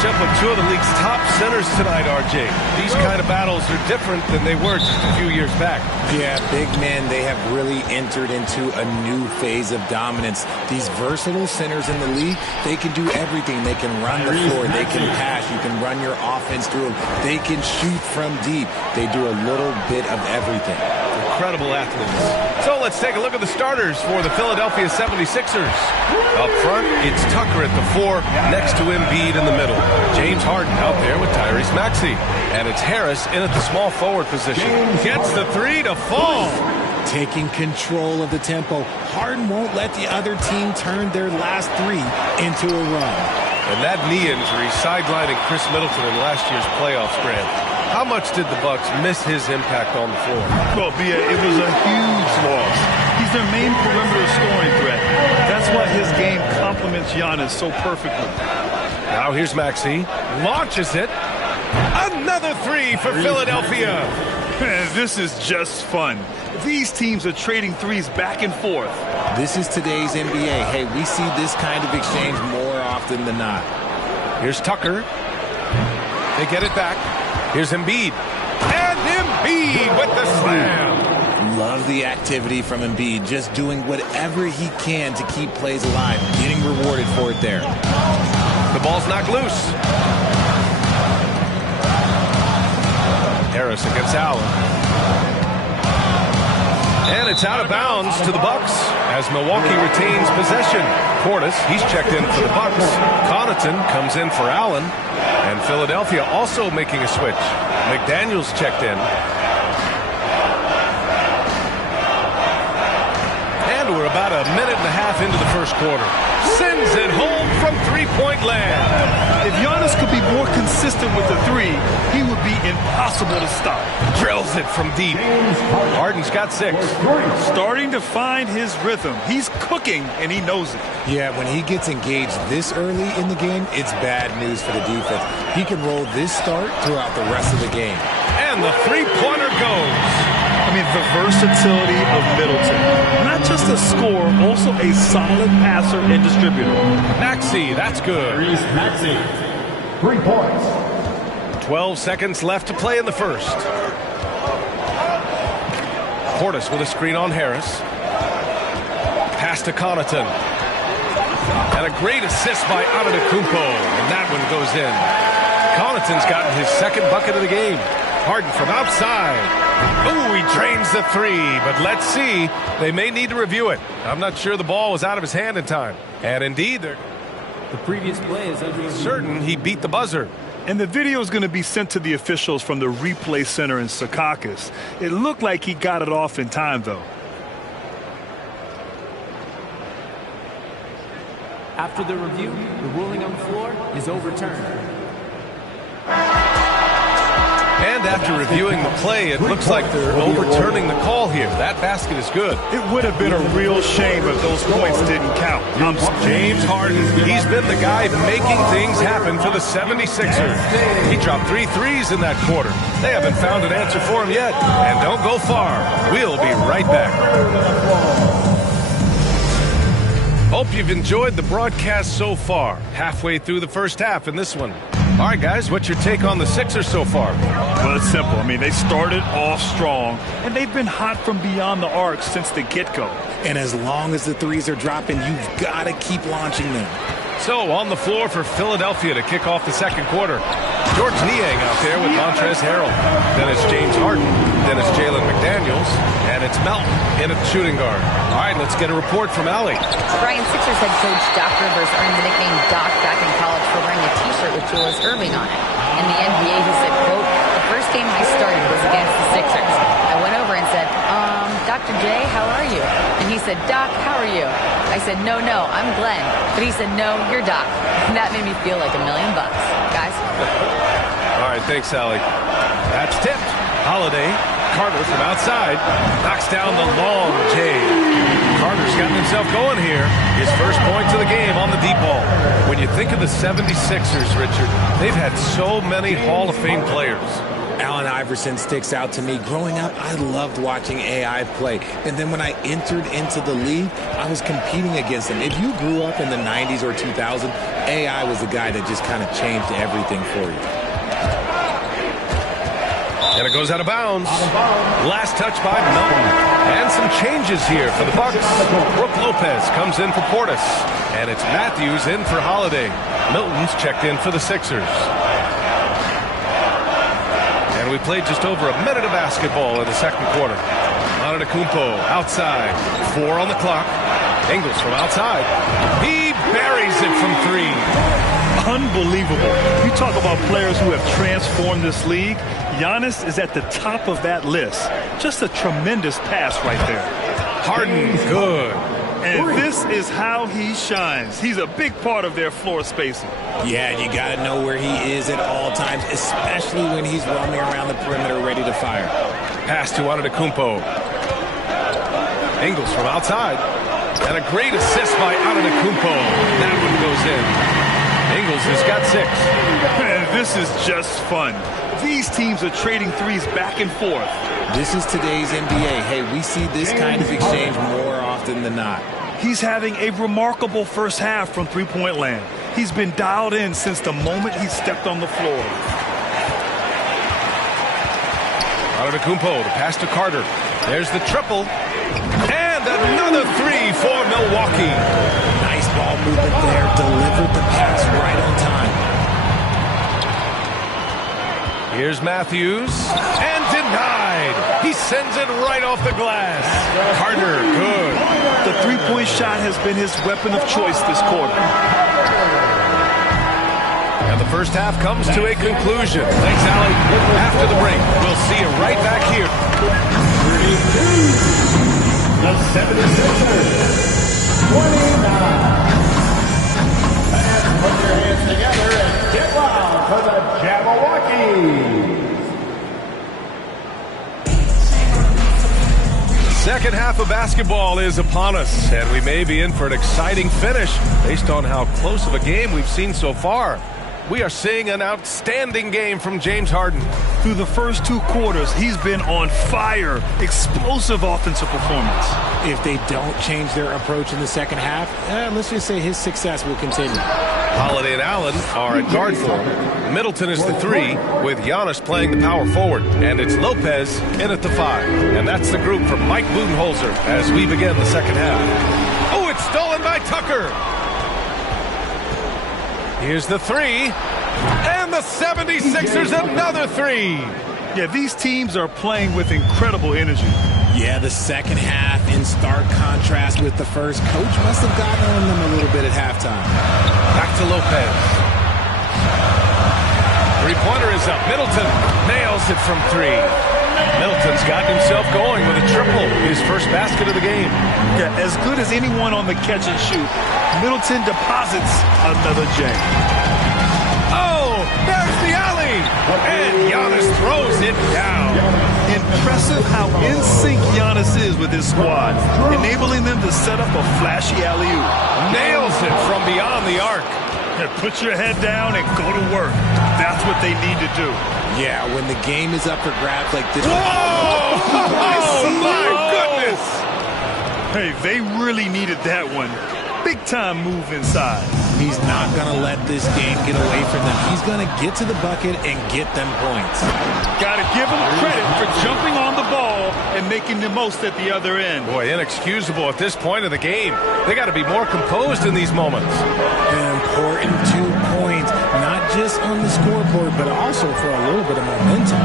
matchup of two of the league's top centers tonight, RJ. These kind of battles are different than they were just a few years back. Yeah, big men, they have really entered into a new phase of dominance. These versatile centers in the league, they can do everything. They can run the floor, they can pass, you can run your offense through them. They can shoot from deep. They do a little bit of everything. Incredible athletes. So let's take a look at the starters for the Philadelphia 76ers. Up front, it's Tucker at the 4, next to Embiid in the middle. James Harden out there with Tyrese Maxey. And it's Harris in at the small forward position. Gets the 3 to fall. Taking control of the tempo. Harden won't let the other team turn their last 3 into a run. And that knee injury sidelining Chris Middleton in last year's playoffs, Grant. How much did the Bucks miss his impact on the floor? Well, Bia, it was a huge loss. He's their main perimeter scoring threat. That's why his game complements Giannis so perfectly. Now here's Maxey. Launches it. Another 3 for Philadelphia. This is just fun. These teams are trading threes back and forth. This is today's NBA. Hey, we see this kind of exchange more often than not. Here's Tucker. They get it back. Here's Embiid. And Embiid with the slam. Love the activity from Embiid. Just doing whatever he can to keep plays alive. Getting rewarded for it there. The ball's knocked loose. Harris against Allen. And it's out of bounds to the Bucks as Milwaukee retains possession. Portis, he's checked in for the Bucks. Connaughton comes in for Allen. And Philadelphia also making a switch. McDaniels checked in. And we're about a minute and a half into the first quarter. Sends it home from three-point land. If Giannis could be more consistent with the 3, he would be impossible to stop. Drills it from deep. Harden's got 6. Starting to find his rhythm. He's cooking, and he knows it. Yeah, when he gets engaged this early in the game, it's bad news for the defense. He can roll this start throughout the rest of the game. And the three-pointer goes. I mean, the versatility of Middleton. Not just a scorer, also a solid passer and distributor. Maxey, that's good. Maxey, 3 points. 12 seconds left to play in the first. Portis with a screen on Harris. Pass to Connaughton. And a great assist by Antetokounmpo. And that one goes in. Connaughton's gotten his second bucket of the game. Harden from outside. Oh, he drains the 3, but let's see. They may need to review it. I'm not sure the ball was out of his hand in time. And indeed, the previous play is under certain he beat the buzzer. And the video is going to be sent to the officials from the replay center in Secaucus. It looked like he got it off in time, though. After the review, the ruling on the floor is overturned. And after reviewing the play, it looks like they're overturning the call here. That basket is good. It would have been a real shame if those points didn't count. James Harden, he's been the guy making things happen for the 76ers. He dropped 3 threes in that quarter. They haven't found an answer for him yet. And don't go far. We'll be right back. Hope you've enjoyed the broadcast so far. Halfway through the first half in this one. All right, guys, what's your take on the Sixers so far? Well, it's simple. I mean, they started off strong, and they've been hot from beyond the arc since the get-go. And as long as the threes are dropping, you've got to keep launching them. So, on the floor for Philadelphia to kick off the second quarter. George Niang out there with Montrezl Harrell. Then it's James Harden. Then it's Jalen McDaniels. And it's Melton in at shooting guard. All right, let's get a report from Allie. Brian, Sixers head coach Doc Rivers earned the nickname Doc back in college for wearing a T-shirt with Julius Erving on it. In the NBA, he said, quote, "The first game I started was against the Sixers. I went over and said, Dr. J, how are you?" And he said, "Doc, how are you?" I said, no, I'm Glenn. But he said, "No, you're Doc." And that made me feel like $1 million, guys. All right, thanks, Allie. That's tipped. Holiday. Carter from outside knocks down the long J. Carter's gotten himself going here. His first points of the game on the deep ball. When you think of the 76ers, Richard, they've had so many Hall of Fame players. Allen Allen Iverson sticks out to me. Growing up, I loved watching AI play. And then when I entered into the league, I was competing against him. If you grew up in the 90s or 2000, AI was the guy that just kind of changed everything for you. And it goes out of bounds. Last touch by Melton. And some changes here for the Bucks. Brook Lopez comes in for Portis. And it's Matthews in for Holiday. Milton's checked in for the Sixers. And we played just over a minute of basketball in the second quarter. Antetokounmpo outside. 4 on the clock. Ingles from outside. He buries it from 3. Unbelievable. You talk about players who have transformed this league. Giannis is at the top of that list. Just a tremendous pass right there. Harden, good. And this is how he shines. He's a big part of their floor spacing. Yeah, you got to know where he is at all times, especially when he's roaming around the perimeter ready to fire. Pass to Antetokounmpo. Ingles from outside. And a great assist by Antetokounmpo. That one goes in. Ingles has got 6. Man, this is just fun. These teams are trading threes back and forth. This is today's NBA. Hey, we see this kind of exchange more often than not. He's having a remarkable first half from three-point land. He's been dialed in since the moment he stepped on the floor. Antetokounmpo, the pass to Carter. There's the triple. And another 3 for Milwaukee. Nice ball movement there. Delivered the pass right on time. Here's Matthews. And denied. He sends it right off the glass. Carter, good. The three-point shot has been his weapon of choice this quarter. And the first half comes to a conclusion. Thanks, Allie. After the break, we'll see you right back here. The 76ers, 29. And put your hands together and get loud for the Jabberwockies. Second half of basketball is upon us, and we may be in for an exciting finish based on how close of a game we've seen so far. We are seeing an outstanding game from James Harden. Through the first 2 quarters, he's been on fire. Explosive offensive performance. If they don't change their approach in the second half, let's just say his success will continue. Holiday and Allen are at guard for him. Middleton is the 3, with Giannis playing the power forward. And it's Lopez in at the 5. And that's the group for Mike Budenholzer as we begin the second half. Oh, it's stolen by Tucker. Here's the 3. And the 76ers another 3. Yeah, these teams are playing with incredible energy. Yeah, the second half in stark contrast with the first. Coach must have gotten on them a little bit at halftime. Back to Lopez. Three-pointer is up. Middleton nails it from 3. Middleton's gotten himself going with a triple, his first basket of the game. Yeah, as good as anyone on the catch and shoot. Middleton deposits another J. Oh, there's the alley! And Giannis throws it down. Impressive how in sync Giannis is with his squad, enabling them to set up a flashy alley-oop. Nails it from beyond the arc. Yeah, put your head down and go to work. That's what they need to do. Yeah, when the game is up for grabs like this. Whoa! Oh, my goodness! Hey, they really needed that one. Big-time move inside. He's not going to let this game get away from them. He's going to get to the bucket and get them points. Got to give him credit for jumping on the ball and making the most at the other end. Boy, inexcusable at this point of the game. They got to be more composed in these moments. An important 2 points, not just on the scoreboard, but also for a little bit of momentum.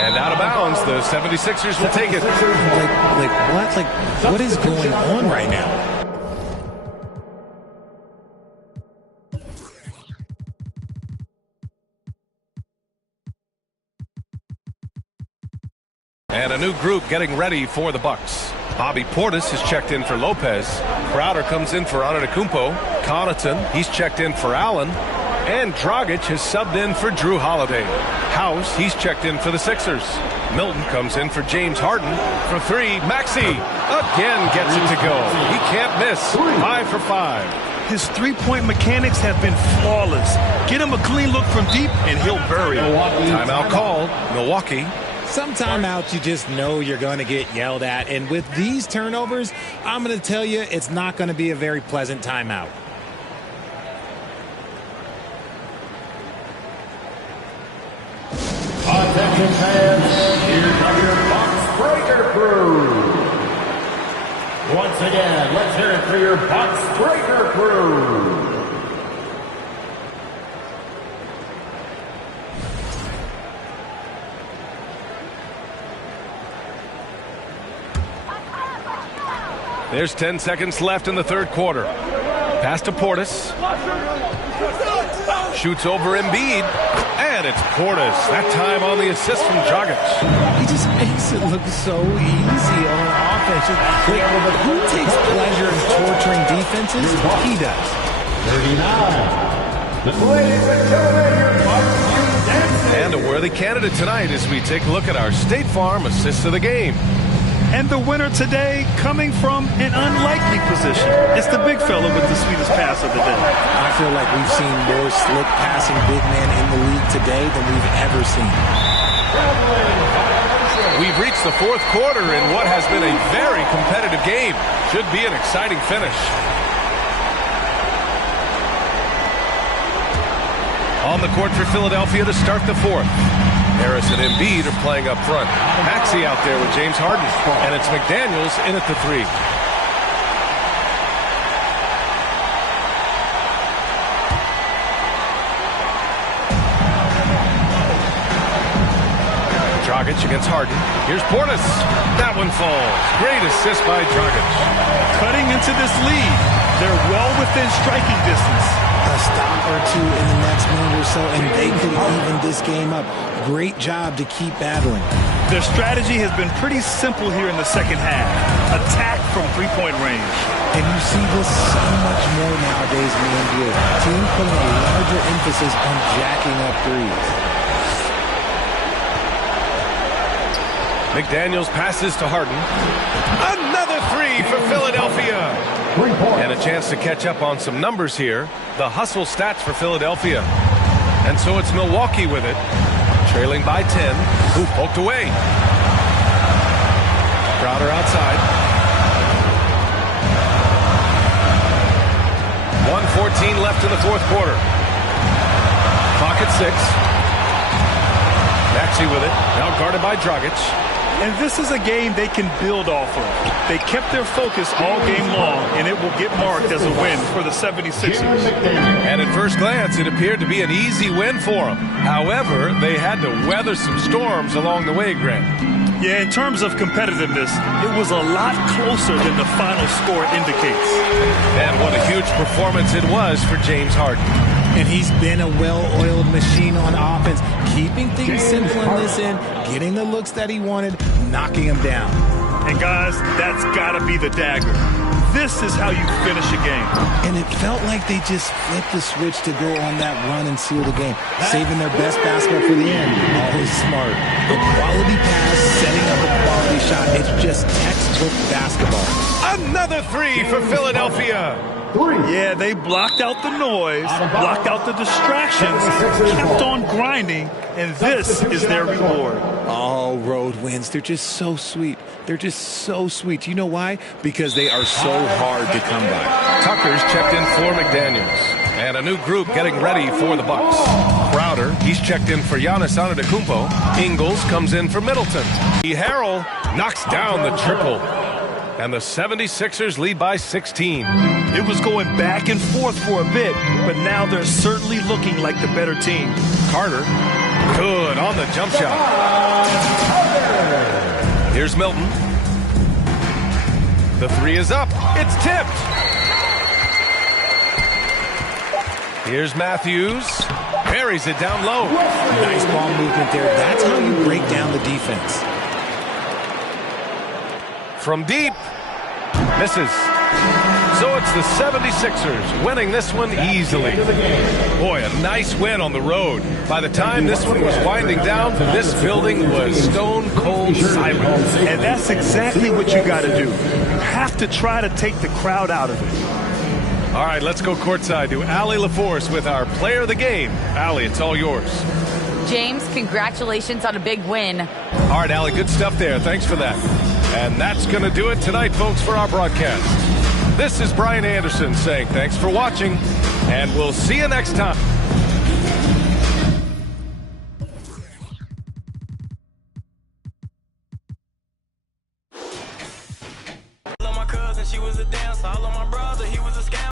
And out of bounds, the 76ers will take it. Like what? Like, what is going on right now? And a new group getting ready for the Bucks. Bobby Portis has checked in for Lopez. Crowder comes in for Antetokounmpo. Connaughton, he's checked in for Allen. And Dragic has subbed in for Drew Holiday. House, he's checked in for the Sixers. Milton comes in for James Harden. For 3, Maxey again gets it to go. He can't miss. 5 for 5. His three-point mechanics have been flawless. Get him a clean look from deep, and he'll bury it. Timeout called. Milwaukee. Some timeouts you just know you're going to get yelled at. And with these turnovers, I'm going to tell you it's not going to be a very pleasant timeout. Attention fans, here comes your Box Breaker crew. Once again, let's hear it for your Box Breaker crew. There's 10 seconds left in the third quarter. Pass to Portis. Shoots over Embiid. And it's Portis. That time on the assist from Dragic. He just makes it look so easy on offense. Who takes pleasure in torturing defenses? He does. 39. Ladies and gentlemen, your Box dancing. And a worthy candidate tonight as we take a look at our State Farm assist of the game. And the winner today coming from an unlikely position. It's the big fella with the sweetest pass of the day. I feel like we've seen more slick passing big men in the league today than we've ever seen. We've reached the fourth quarter in what has been a very competitive game. Should be an exciting finish. On the court for Philadelphia to start the fourth. Harris and Embiid are playing up front. Maxey out there with James Harden. And it's McDaniels in at the three. Dragic against Harden. Here's Portis. That one falls. Great assist by Dragic. Cutting into this lead. They're well within striking distance. A stop or two in the next minute or so, and they could even this game up. Great job to keep battling. Their strategy has been pretty simple here in the second half. Attack from three-point range. And you see this so much more nowadays in the NBA. Teams putting a larger emphasis on jacking up threes. McDaniels passes to Harden. Another three for Philadelphia. And a chance to catch up on some numbers here. The hustle stats for Philadelphia. And so it's Milwaukee with it. Trailing by 10. Who poked away. Crowder outside. 1:14 left in the fourth quarter. Clock at 6. Maxey with it. Now guarded by Dragic. And this is a game they can build off of. They kept their focus all game long, and it will get marked as a win for the 76ers. And at first glance, it appeared to be an easy win for them. However, they had to weather some storms along the way, Grant. Yeah, in terms of competitiveness, it was a lot closer than the final score indicates. And what a huge performance it was for James Harden. And he's been a well-oiled machine on offense, keeping things simple in this end, getting the looks that he wanted, knocking him down. And guys, that's got to be the dagger. This is how you finish a game. And it felt like they just flipped the switch to go on that run and seal the game, saving their best basketball for the end. Always smart. A quality pass, setting up a quality shot. It's just textbook basketball. Another three for Philadelphia. Yeah, they blocked out the noise, blocked out the distractions, kept on grinding, and this is their reward. All road wins. They're just so sweet. They're just so sweet. You know why? Because they are so hard to come by. Tucker's checked in for McDaniels. And a new group getting ready for the Bucks. Crowder, he's checked in for Giannis Antetokounmpo. Ingles comes in for Middleton. Harrell knocks down the triple. And the 76ers lead by 16. It was going back and forth for a bit, but now they're certainly looking like the better team. Carter, good on the jump shot. Here's Milton. The three is up. It's tipped. Here's Matthews. Buries it down low. Nice ball movement there. That's how you break down the defense. From deep. Misses. So it's the 76ers winning this one easily. Boy, a nice win on the road. By the time this one was winding down, this building was stone cold silent. And that's exactly what you got to do. You have to try to take the crowd out of it. All right, let's go courtside to Allie LaForce with our player of the game. Allie, it's all yours. James, congratulations on a big win. All right, Allie, good stuff there. Thanks for that. And that's going to do it tonight, folks, for our broadcast. This is Brian Anderson saying thanks for watching, and we'll see you next time.